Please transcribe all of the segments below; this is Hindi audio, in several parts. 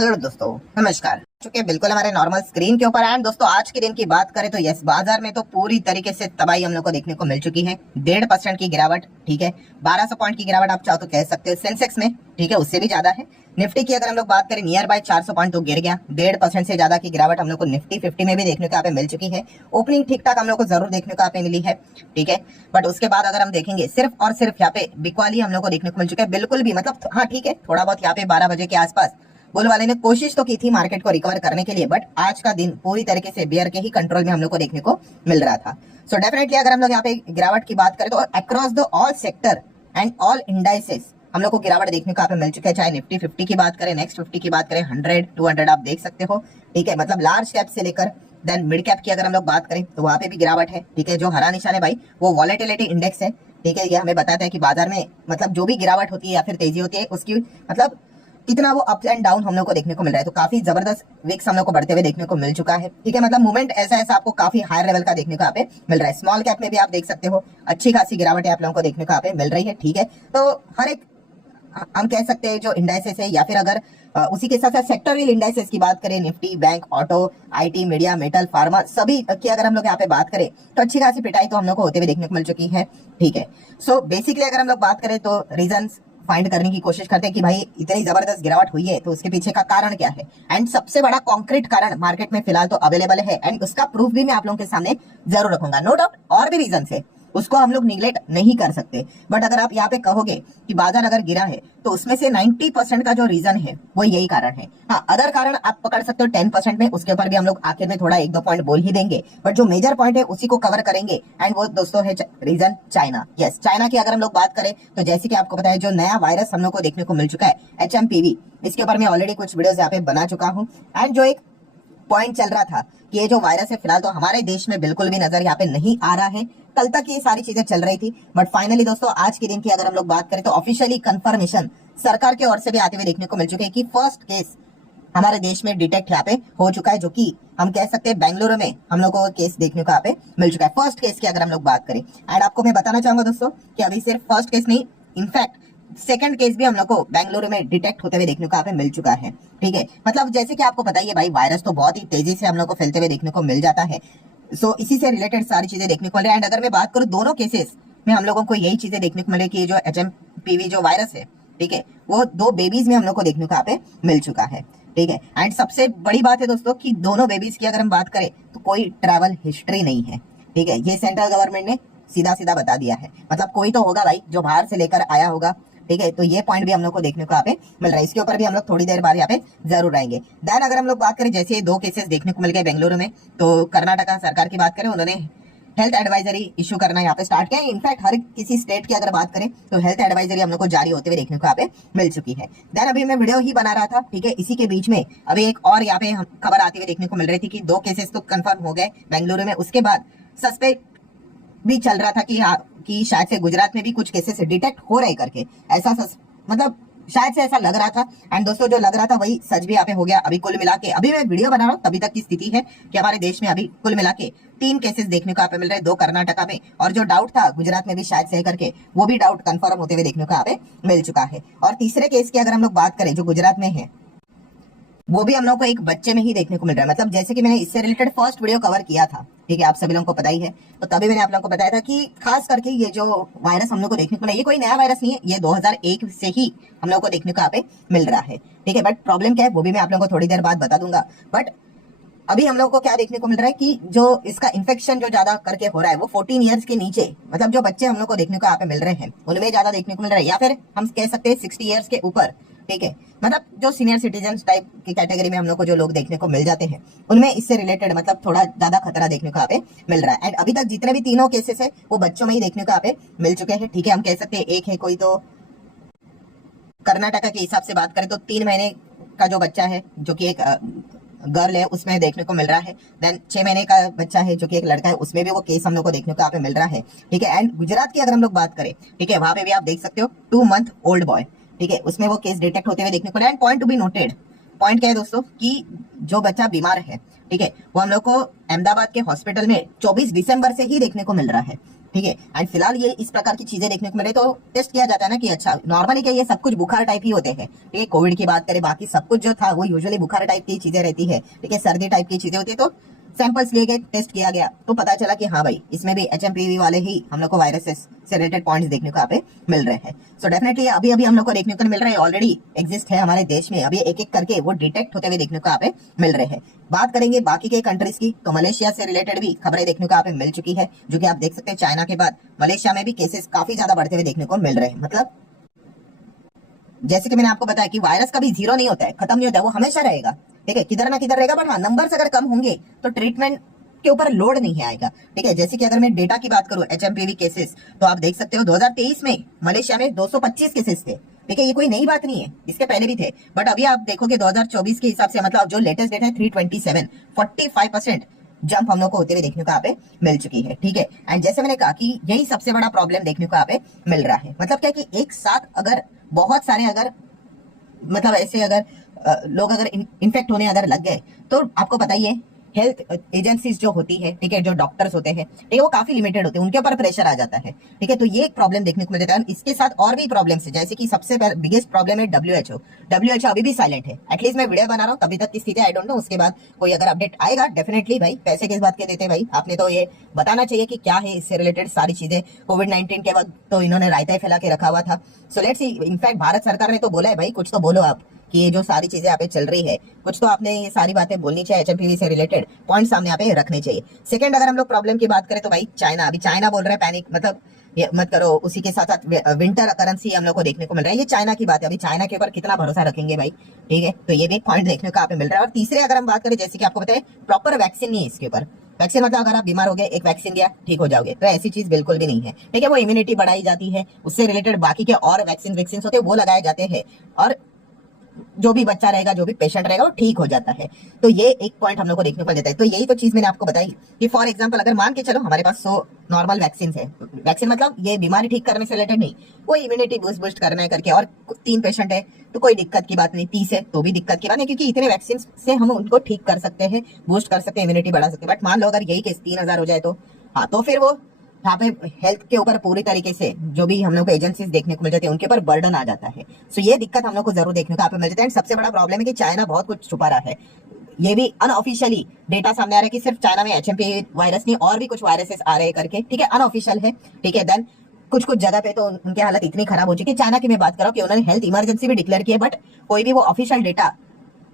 हेलो दोस्तों, नमस्कार। चुके बिल्कुल हमारे नॉर्मल स्क्रीन के ऊपर। एंड दोस्तों आज के दिन की बात करें तो यस, बाजार में तो पूरी तरीके से तबाही हम लोग को देखने को मिल चुकी है। 1.5% की गिरावट, ठीक है, 1200 पॉइंट की गिरावट आप चाहो तो कह सकते हो सेंसेक्स में, ठीक है, उससे भी ज्यादा है। निफ्टी की अगर हम लोग बात करें नियर बाय 400 पॉइंट तो गिर गया। 1.5% से ज्यादा की गिरावट हम लोग को निफ्टी 50 में भी देखने को यहाँ पे मिल चुकी है। ओपनिंग ठीक ठाक हम लोग को जरूर देखने को यहाँ पे मिली है, ठीक है, बट उसके बाद अगर हम देखेंगे सिर्फ और सिर्फ यहाँ पे बिकवाली हम लोग को देखने को मिल चुका है। बिल्कुल भी मतलब हाँ ठीक है, थोड़ा बहुत यहाँ पे 12 बजे के आसपास बुल वाले ने कोशिश तो की थी मार्केट को रिकवर करने के लिए, बट आज का दिन पूरी तरीके से बेयर के ही कंट्रोल में हम लोग को देखने को मिल रहा था। सो डेफिनेटली अगर हम लोग यहाँ पे गिरावट की बात करें तो across the all sector and all indices हम लोग को गिरावट देखने को यहाँ पे मिल चुका है। चाहे निफ्टी 50 की बात करें, नेक्स्ट 50 की बात करें, 100 200 आप देख सकते हो, ठीक है, मतलब लार्ज कैप से लेकर देन मिड कैप की अगर हम लोग बात करें तो वहां पे भी गिरावट है, ठीक है। जो हरा निशान है भाई वो वॉलेटिलिटी इंडेक्स है, ठीक है, ये हमें बताता है कि बाजार में मतलब जो भी गिरावट होती है या फिर तेजी होती है उसकी मतलब कितना वो अप एंड डाउन हम लोग को देखने को मिल रहा है। तो काफी जबरदस्त विक्स हम लोग को बढ़ते हुए देखने को मिल चुका है, ठीक है, मतलब मूवमेंट ऐसा ऐसा आपको काफी हायर लेवल का देखने को यहाँ पे मिल रहा है। स्मॉल कैप में भी आप देख सकते हो अच्छी खासी गिरावट आप लोगों को देखने को यहाँ पे मिल रही है, ठीक है। तो हर एक हम कह सकते हैं जो इंडाइसेस है या फिर अगर उसी के साथ साथ सेक्टोरियल इंडाइसेस की बात करें, Nifty, bank, auto, IT, media, metal, pharma, सभी की अगर हम लोग यहाँ पे बात करें तो अच्छी खासी पिटाई तो हम लोग को होते हुए देखने को मिल चुकी है, ठीक है। सो बेसिकली अगर हम लोग बात करें तो रीजंस फाइंड करने की कोशिश करते हैं कि भाई इतनी जबरदस्त गिरावट हुई है तो उसके पीछे का कारण क्या है। एंड सबसे बड़ा कॉन्क्रीट कारण मार्केट में फिलहाल तो अवेलेबल है एंड उसका प्रूफ भी मैं आप लोगों के सामने जरूर रखूंगा। नो डाउट और भी रीजन है, उसको हम लोग निगलेक्ट नहीं कर सकते, बट अगर आप यहाँ पे कहोगे कि बाजार अगर गिरा है तो उसमें से 90% का जो रीजन है वो यही कारण है। हाँ, अदर कारण आप पकड़ सकते हो 10% में, उसके ऊपर भी हम लोग आखिर में थोड़ा 1-2 पॉइंट बोल ही देंगे, बट जो मेजर पॉइंट है उसी को कवर करेंगे। एंड वो दोस्तों है रीजन चाइना। यस, चाइना की अगर हम लोग बात करें तो जैसे कि आपको पता है जो नया वायरस हम लोग को देखने को मिल चुका है HMPV, इसके ऊपर मैं ऑलरेडी कुछ वीडियोस यहाँ पे बना चुका हूँ। एंड जो एक पॉइंट चल रहा था कि ये जो वायरस है फिलहाल तो हमारे देश में बिल्कुल भी नजर यहाँ पे नहीं आ रहा है। कल तक ये सारी चीजें चल रही थी, बट फाइनली दोस्तों आज के दिन की अगर हम लोग बात करें तो ऑफिशियली कंफर्मेशन सरकार की ओर से भी आते हुए देखने को मिल चुके हैं कि फर्स्ट केस हमारे देश में डिटेक्ट यहाँ पे हो चुका है, जो कि हम कह सकते हैं बेंगलुरु में हम लोग को केस देखने को यहाँ पे मिल चुका है, फर्स्ट केस की अगर हम लोग बात करें। एंड आपको मैं बताना चाहूंगा दोस्तों कि अभी सिर्फ फर्स्ट केस नहीं, इनफैक्ट सेकंड केस भी हम लोग को बेंगलुरु में डिटेक्ट होते हुए देखने को यहाँ पे मिल चुका है, ठीक है। मतलब जैसे कि आपको पता ही है भाई, वायरस तो बहुत ही तेजी से हम लोग को फैलते हुए देखने को मिल जाता है। सो इसी से रिलेटेड सारी चीजें देखने को मिल रही है। एंड अगर मैं बात करूं दोनों केसेस में हम लोगों को यही चीजें देखने को मिले कि जो HMPV जो वायरस है, ठीक है, वो 2 बेबीज में हम लोग को देखने को यहाँ पे मिल चुका है, ठीक है। एंड सबसे बड़ी बात है दोस्तों कि दोनों बेबीज की अगर हम बात करें तो कोई ट्रैवल हिस्ट्री नहीं है, ठीक है, ये सेंट्रल गवर्नमेंट ने सीधा सीधा बता दिया है। मतलब कोई तो होगा भाई जो बाहर से लेकर आया होगा, ठीक है, तो ये पॉइंट भी हम लोग को देखने को यहाँ पे मिल रहा है। इसके ऊपर भी हम लोग थोड़ी देर बाद यहाँ पे जरूर आएंगे। देन अगर हम लोग बात करें जैसे 2 केसेस देखने को मिल गए बेंगलुरु में, तो कर्नाटका सरकार की बात करें, उन्होंने हेल्थ एडवाइजरी इशू करना यहाँ पे स्टार्ट किया। इनफैक्ट हर किसी स्टेट की अगर बात करें तो हेल्थ एडवाइजरी हम लोग को जारी होते हुए देखने को यहाँ पे मिल चुकी है। देन अभी मैं वीडियो ही बना रहा था, ठीक है, इसी के बीच में अभी एक और यहाँ पे खबर आती हुई देखने को मिल रही थी कि 2 केसेस तो कंफर्म हो गए बेंगलुरु में, उसके बाद सस्पेक्ट भी चल रहा था कि शायद से गुजरात में भी कुछ केसेस डिटेक्ट हो रहे करके, ऐसा मतलब शायद से ऐसा लग रहा था। एंड दोस्तों जो लग रहा था वही सच भी यहाँ पे हो गया। अभी कुल मिला के अभी मैं वीडियो बना रहा हूँ तभी तक की स्थिति है कि हमारे देश में अभी कुल मिला के 3 केसेस देखने को यहाँ पे मिल रहे हैं, 2 कर्नाटका में, और जो डाउट था गुजरात में भी शायद से करके वो भी डाउट कंफर्म होते हुए देखने को यहाँ पे मिल चुका है। और तीसरे केस की अगर हम लोग बात करें जो गुजरात में है, वो भी हम लोग को एक बच्चे में ही देखने को मिल रहा है। मतलब जैसे कि मैंने इससे रिलेटेड फर्स्ट वीडियो कवर किया था, ठीक है, आप सभी लोगों को पता ही है, तो तभी मैंने आप लोगों को बताया था कि खास करके ये जो वायरस हम लोग को देखने को मिला, ये कोई नया वायरस नहीं है, ये 2001 से ही हम लोग को देखने को यहाँ पे मिल रहा है, ठीक है। बट प्रॉब्लम क्या है वो भी मैं आप लोगों को थोड़ी देर बाद बता दूंगा। बट अभी हम लोग को क्या देखने को मिल रहा है कि जो इसका इन्फेक्शन जो ज्यादा करके हो रहा है वो 14 ईयर्स के नीचे, मतलब जो बच्चे हम लोग को देखने को यहाँ पे मिल रहे हैं उनमें ज्यादा देखने को मिल रहा है, या फिर हम कह सकते हैं 60 ईयर्स के ऊपर, ठीक है, मतलब जो सीनियर सिटीजन टाइप की कैटेगरी में हम लोग को जो लोग देखने को मिल जाते हैं उनमें इससे रिलेटेड मतलब थोड़ा ज्यादा खतरा देखने को यहाँ पे मिल रहा है। एंड अभी तक जितने भी तीनों केसेस है वो बच्चों में ही देखने को यहाँ पे मिल चुके हैं, ठीक है। हम कह सकते हैं एक है कोई तो कर्नाटका के हिसाब से बात करें तो 3 महीने का जो बच्चा है जो कि एक गर्ल है उसमें देखने को मिल रहा है। देन 6 महीने का बच्चा है जो कि एक लड़का है, उसमें भी वो केस हम लोग को देखने को यहाँ पे मिल रहा है, ठीक है। एंड गुजरात की अगर हम लोग बात करें, ठीक है, वहां पे भी आप देख सकते हो 2 मंथ ओल्ड बॉय, ठीक है, उसमें वो केस डिटेक्ट होते हुए देखने को मिल रहा है। Point to be noted, point क्या है दोस्तों कि जो बच्चा बीमार है, ठीक है, वो हम लोग को अहमदाबाद के हॉस्पिटल में 24 दिसंबर से ही देखने को मिल रहा है, ठीक है। एंड फिलहाल ये इस प्रकार की चीजें देखने को मिले तो टेस्ट किया जाता है ना कि अच्छा नॉर्मली क्या ये सब कुछ बुखार टाइप ही होते हैं। ठीक है, कोविड की बात करें, बाकी सब कुछ जो था वो यूजुअली बुखार टाइप की चीजें रहती है। ठीक है, सर्दी टाइप की चीजें होती है। तो सैंपल्स लिए गए, टेस्ट किया गया, तो पता चला कि हाँ भाई इसमें भी HMPV वाले ही हम लोग को वायरसेस से रिलेटेड पॉइंट्स देखने को यहाँ पे मिल रहे हैं। सो डेफिनेटली अभी अभी हम लोग को देखने को मिल रहा है, ऑलरेडी एग्जिस्ट है हमारे देश में, अभी एक एक करके वो डिटेक्ट होते हुए देखने को यहाँ पे मिल रहे हैं। बात करेंगे बाकी के कंट्रीज की, तो मलेशिया से रिलेटेड भी खबरें देखने को यहाँ पे मिल चुकी है, जो कि आप देख सकते हैं चाइना के बाद मलेशिया में भी केसेस काफी ज्यादा बढ़ते हुए देखने को मिल रहे हैं। मतलब जैसे कि मैंने आपको बताया कि वायरस कभी जीरो नहीं होता है, खत्म नहीं होता है, वो हमेशा रहेगा। ठीक है, किधर ना किधर रहेगा, बट हाँ नंबर्स अगर कम होंगे तो ट्रीटमेंट के ऊपर लोड नहीं आएगा। ठीक है, जैसे कि अगर मैं डेटा की बात करूं HMPV केसेस, तो आप देख सकते हो 2023 में मलेशिया में 225 केसेस थे। ठीक है, ये कोई नई बात नहीं है, इसके पहले भी थे, बट अभी आप देखोगे 2024 के हिसाब से, मतलब जो लेटेस्ट डेटा है 327, 45% जंप हम लोग को होते हुए देखने को यहाँ पे मिल चुकी है। ठीक है, एंड जैसे मैंने कहा कि यही सबसे बड़ा प्रॉब्लम देखने को यहाँ पे मिल रहा है। मतलब क्या कि एक साथ अगर बहुत सारे अगर मतलब ऐसे अगर लोग अगर इन्फेक्ट होने अगर लग गए, तो आपको पता ही है हेल्थ एजेंसीज जो होती है, ठीक है, जो डॉक्टर्स होते हैं, ठीक है, वो काफी लिमिटेड होते हैं, उनके ऊपर प्रेशर आ जाता है। ठीक है, तो ये एक प्रॉब्लम देखने को मिल जाता है। इसके साथ और भी प्रॉब्लम्स है, जैसे कि सबसे बिगेस्ट प्रॉब्लम है WHO अभी भी साइलेंट है। एटलीस्ट मैं वीडियो बना रहा हूँ, तभी तक की स्थिति आई डोंट नो, उसके बाद कोई अगर अपडेट आएगा डेफिनेटली भाई, पैसे किस बात के देते भाई, आपने तो ये बताना चाहिए कि क्या है इससे रिलेटेड सारी चीजें। कोविड-19 के वक्त तो इन्होंने रायता ही फैला के रखा हुआ था। So let's see, in fact Bharat सरकार ने तो बोला है भाई कुछ तो बोलो आप, कि ये जो सारी चीजें यहाँ पे चल रही है, कुछ तो आपने ये सारी बातें बोलनी चाहिए, HMPV से रिलेटेड पॉइंट सामने यहाँ पे रखने चाहिए। सेकंड, अगर हम लोग प्रॉब्लम की बात करें तो भाई चाइना, अभी चाइना बोल रहा है पैनिक, मतलब ये मत करो, उसी के साथ साथ विंटर करेंसी हम लोग को देखने को मिल रहा है। ये चाइना की बात है, अभी चाइना के ऊपर कितना भरोसा रखेंगे भाई। ठीक है, तो ये भी एक पॉइंट देखने को यहाँ पे मिल रहा है। और तीसरे अगर हम बात करें, जैसे कि आपको पता है प्रॉपर वैक्सीन नहीं है इसके ऊपर। वैक्सीन मतलब अगर आप बीमार हो गए, एक वैक्सीन दिया ठीक हो जाओगे, तो ऐसी चीज बिल्कुल भी नहीं है। ठीक है, वो इम्यूनिटी बढ़ाई जाती है, उससे रिलेटेड बाकी के और वैक्सीन होते हैं वो लगाए जाते हैं, और जो भी बच्चा रहेगा, जो भी पेशेंट रहेगा, वो ठीक हो जाता है। तो ये एक पॉइंट हम लोग को देखने को मिल जाता है। तो यही तो चीज मैंने आपको बताई कि फॉर एग्जांपल अगर मान के चलो हमारे पास 100 नॉर्मल वैक्सीन है, वैक्सीन मतलब ये बीमारी ठीक करने से रिलेटेड नहीं, वो इम्यूनिटी बूस्ट करना है करके, और 3 पेशेंट है तो कोई दिक्कत की बात नहीं, 30 है तो भी दिक्कत की बात नहीं, क्योंकि इतने वैक्सीन से हम उनको ठीक कर सकते हैं, बूस्ट कर सकते हैं, इम्यूनिटी बढ़ा सकते हैं। बट मान लो अगर यही केस 3000 हो जाए, तो हाँ, तो फिर वो यहाँ पे हेल्थ के ऊपर पूरी तरीके से जो भी हम लोग को एजेंसीज देखने को मिल जाती है, उनके ऊपर बर्डन आ जाता है। सो ये दिक्कत हम लोग को जरूर देखने को यहाँ पे मिल जाता है। एंड सबसे बड़ा प्रॉब्लम है कि चाइना बहुत कुछ छुपा रहा है। ये भी अनऑफिशियली डेटा सामने आ रहा है कि सिर्फ चाइना में HMPV वायरस नहीं, और भी कुछ वायरसेस आ रहे हैं करके। ठीक है, अनऑफिशियल है। ठीक है, देन कुछ कुछ जगह पे तो उनकी हालत इतनी खराब हो चुकी है, चाइना की मैं बात कर रहा हूँ, कि उन्होंने हेल्थ इमरजेंसी भी डिक्लेयर किया, बट कोई भी वो ऑफिशियल डेटा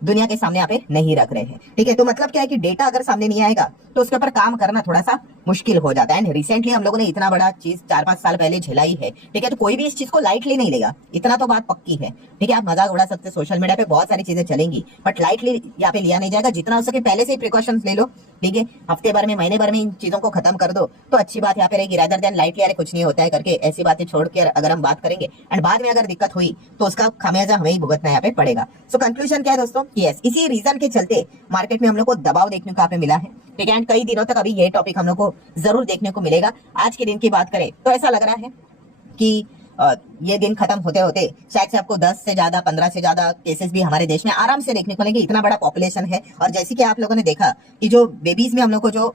दुनिया के सामने यहाँ पे नहीं रख रहे हैं। ठीक है, तो मतलब क्या है कि डेटा अगर सामने नहीं आएगा तो उसके ऊपर काम करना थोड़ा सा मुश्किल हो जाता है। एंड रिसेंटली हम लोगों ने इतना बड़ा चीज 4-5 साल पहले झेलाई है। ठीक है, तो कोई भी इस चीज को लाइटली नहीं लेगा, इतना तो बात पक्की है। ठीक है, आप मजाक उड़ा सकते हैं, सोशल मीडिया पे बहुत सारी चीजें चलेंगी, बट लाइटली यहाँ पे लिया नहीं जाएगा। जितना हो सके पहले से ही प्रिकॉशंस ले लो। ठीक है, हफ्ते भर में, महीने भर में इन चीजों को खत्म कर दो तो अच्छी बात यहाँ पे रहेगी, रादर देन लाइटली अरे कुछ नहीं होता है करके ऐसी बातें छोड़ के अगर हम बात करेंगे एंड बाद में अगर दिक्कत हुई तो उसका खामियाजा हमें ही भुगतना यहाँ पे पड़ेगा। सो कंक्लूजन क्या है दोस्तों, यस, इसी रीजन के चलते मार्केट में हम लोग को दबाव देखने को यहाँ पे मिला है। ठीक है, एंड कई दिनों तक अभी ये टॉपिक हम लोग को जरूर देखने को मिलेगा। आज के दिन की बात करें तो ऐसा लग रहा है कि ये दिन खत्म होते होते शायद से आपको 10 से ज्यादा, 15 से ज्यादा केसेस भी हमारे देश में आराम से देखने को मिलेंगे, इतना बड़ा पॉपुलेशन है। और जैसे कि आप लोगों ने देखा कि जो बेबीज में हम लोग को जो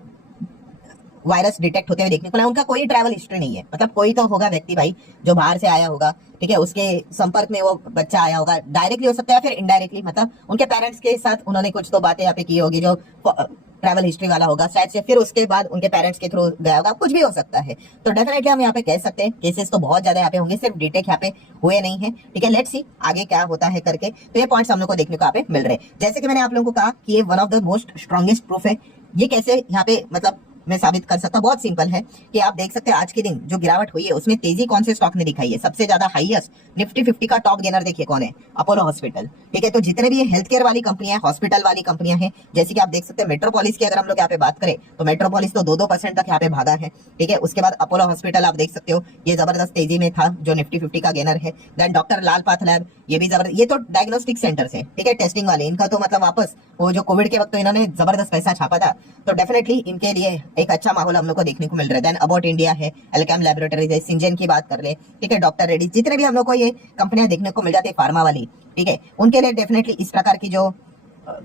वायरस डिटेक्ट होते हुए देखने को मिला, उनका कोई ट्रैवल हिस्ट्री नहीं है। मतलब कोई तो होगा व्यक्ति भाई जो बाहर से आया होगा, ठीक है, उसके संपर्क में वो बच्चा आया होगा, डायरेक्टली हो सकता है फिर इनडायरेक्टली, मतलब उनके पेरेंट्स के साथ उन्होंने कुछ तो बातें यहाँ पे की होगी जो ट्रैवल हिस्ट्री वाला होगा, शायद से फिर उसके बाद उनके पेरेंट्स के थ्रू गया होगा, कुछ भी हो सकता है। तो डेफिनेटली हम यहाँ पे कह सकते हैं केसेस तो बहुत ज्यादा यहाँ पे होंगे, सिर्फ डिटेक्ट यहाँ पे हुए नहीं है। ठीक है, लेट्स सी आगे क्या होता है करके। तो ये पॉइंट्स हम लोग को देखने को यहाँ पे मिल रहे हैं। जैसे कि मैंने आप लोगों को कहा कि ये one of the most strongest proof है। ये कैसे यहाँ पे मतलब मैं साबित कर सकता हूं, बहुत सिंपल है कि आप देख सकते हैं आज के दिन जो गिरावट हुई है उसमें तेजी कौन से स्टॉक ने दिखाई है। सबसे ज्यादा हाईएस्ट निफ्टी 50 का टॉप गेनर देखिए कौन है, अपोलो हॉस्पिटल। ठीक है, तो जितने भी ये हेल्थ केयर वाली कंपनियां हैं, हॉस्पिटल वाली कंपनियां हैं, जैसे कि आप देख सकते हैं मेट्रोपोलिस की अगर हम लोग यहाँ पे बात करें तो मेट्रोपोलिस तो 2-2% तक यहाँ पे भागा है। ठीक है, उसके बाद अपोलो हॉस्पिटल आप देख सकते हो ये जबरदस्त तेजी में था, जो निफ्टी 50 का गेनर है। देन डॉक्टर लाल पाथलैब, ये भी जबरदस्त, ये तो डायग्नोस्टिक सेंटर्स है, ठीक है, टेस्टिंग वाले, इनका तो मतलब वापस वो जो कोविड के वक्त तो इन्होंने जबरदस्त पैसा छापा था, तो डेफिनेटली इनके लिए एक अच्छा माहौल हम लोग को देखने को मिल रहा है। देन अबाउट इंडिया है, एल्केम लैबोरेटरीज है, सिंजेन की बात कर ले, ठीक है, डॉक्टर रेड्डी, जितने भी हम लोग को ये कंपनियां देखने को मिल जाती है फार्मा वाली, ठीक है, उनके लिए डेफिनेटली इस प्रकार की जो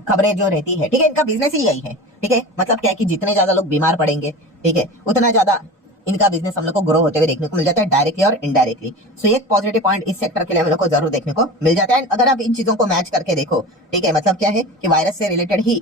खबरें जो रहती है, ठीक है, इनका बिजनेस ही यही है। ठीक है, मतलब क्या है कि जितने ज्यादा लोग बीमार पड़ेंगे, ठीक है, उतना ज्यादा इनका बिजनेस हम लोग को ग्रो होते हुए देखने को मिल जाता है डायरेक्टली और इनडायरेक्टली। सो एक पॉजिटिव पॉइंट इस सेक्टर के लिए हम लोग को जरूर देखने को मिल जाता है। अगर आप इन चीजों को मैच करके देखो, ठीक है, मतलब क्या है कि वायरस से रिलेटेड ही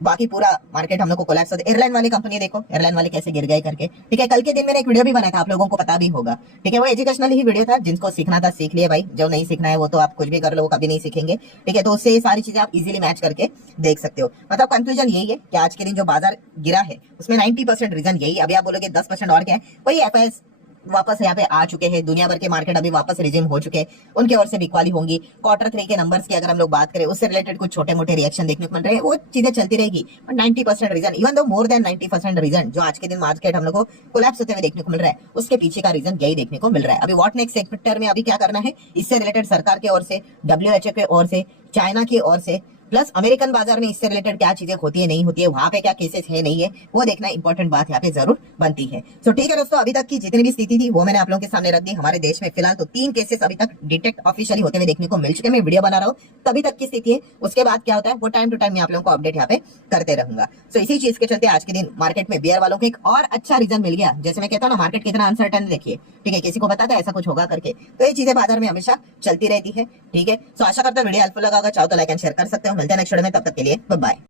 बाकी पूरा मार्केट हम लोग को कोलैप्स होता है। एयरलाइन वाली कंपनी देखो, एयरलाइन वाले कैसे गिर गए करके, ठीक है। कल के दिन मैंने एक वीडियो भी बनाया था, आप लोगों को पता भी होगा, ठीक है। वो एजुकेशनल ही वीडियो था, जिनको सीखना था सीख लिए भाई, जो नहीं सीखना है वो तो आप कुछ भी कर लो, वो कभी नहीं सीखेंगे, ठीक है। तो उससे ये सारी चीजें आप इजीली मैच करके देख सकते हो। मतलब कंक्लूजन यही है कि आज के दिन जो बाजार गिरा है उसमें 90% रीजन यही। अभी आप बोलोगे 10% और क्या है, वही एफआईएस वापस यहाँ पे आ चुके हैं, दुनिया भर के मार्केट अभी वापस रिज्यूम हो चुके हैं, उनके ओर से बिकवाली होंगी। Q3 के नंबर्स की अगर हम लोग बात करें, उससे रिलेटेड कुछ छोटे मोटे रिएक्शन देखने को मिल रहे हैं, वो चीजें चलती रहेगी। 90% reason, even though more than 90% reason जो आज के दिन मार्केट हम लोग को कोलैप्स होते हुए देखने को मिल रहा है, उसके पीछे का रीजन यही देखने को मिल रहा है। अभी व्हाट नेक्स्ट सेक्टर में अभी क्या करना है, इससे रिलेटेड सरकार की ओर से, WHO के ओर से, चाइना की ओर से, प्लस अमेरिकन बाजार में इससे रिलेटेड क्या चीजें होती है नहीं होती है, वहां पे क्या केसेस है नहीं है, वो देखना इंपॉर्टेंट बात यहाँ पे जरूर बनती है। सो ठीक है दोस्तों, अभी तक की जितनी भी स्थिति थी वो मैंने आप लोगों के सामने रख दी। हमारे देश में फिलहाल तो 3 केसेस अभी तक डिटेक्ट ऑफिशियली होते हुए देखने को मिल चुके हैं। मैं वीडियो बना रहा हूँ तभी तक की स्थिति है, उसके बाद क्या होता है वो टाइम टू टाइम मैं आप लोगों को अपडेट यहाँ पे करते रहूंगा। सो इसी चीज के चलते आज के दिन मार्केट में बियर वालों को एक और अच्छा रीजन मिल गया। जैसे मैं कहता हूँ ना, मार्केट कितना अनसर्टन देखिए, ठीक है, किसी को पता था ऐसा कुछ होगा करके, तो ये चीजें बाजार में हमेशा चलती रहती है, ठीक है। सो आशा करता हूँ वीडियो हेल्पफुल लगा होगा, चाहो तो लाइक एंड शेयर कर सकते हो। मिलते हैं नेक्स्ट वीडियो में, तब तक के लिए बाय बाय।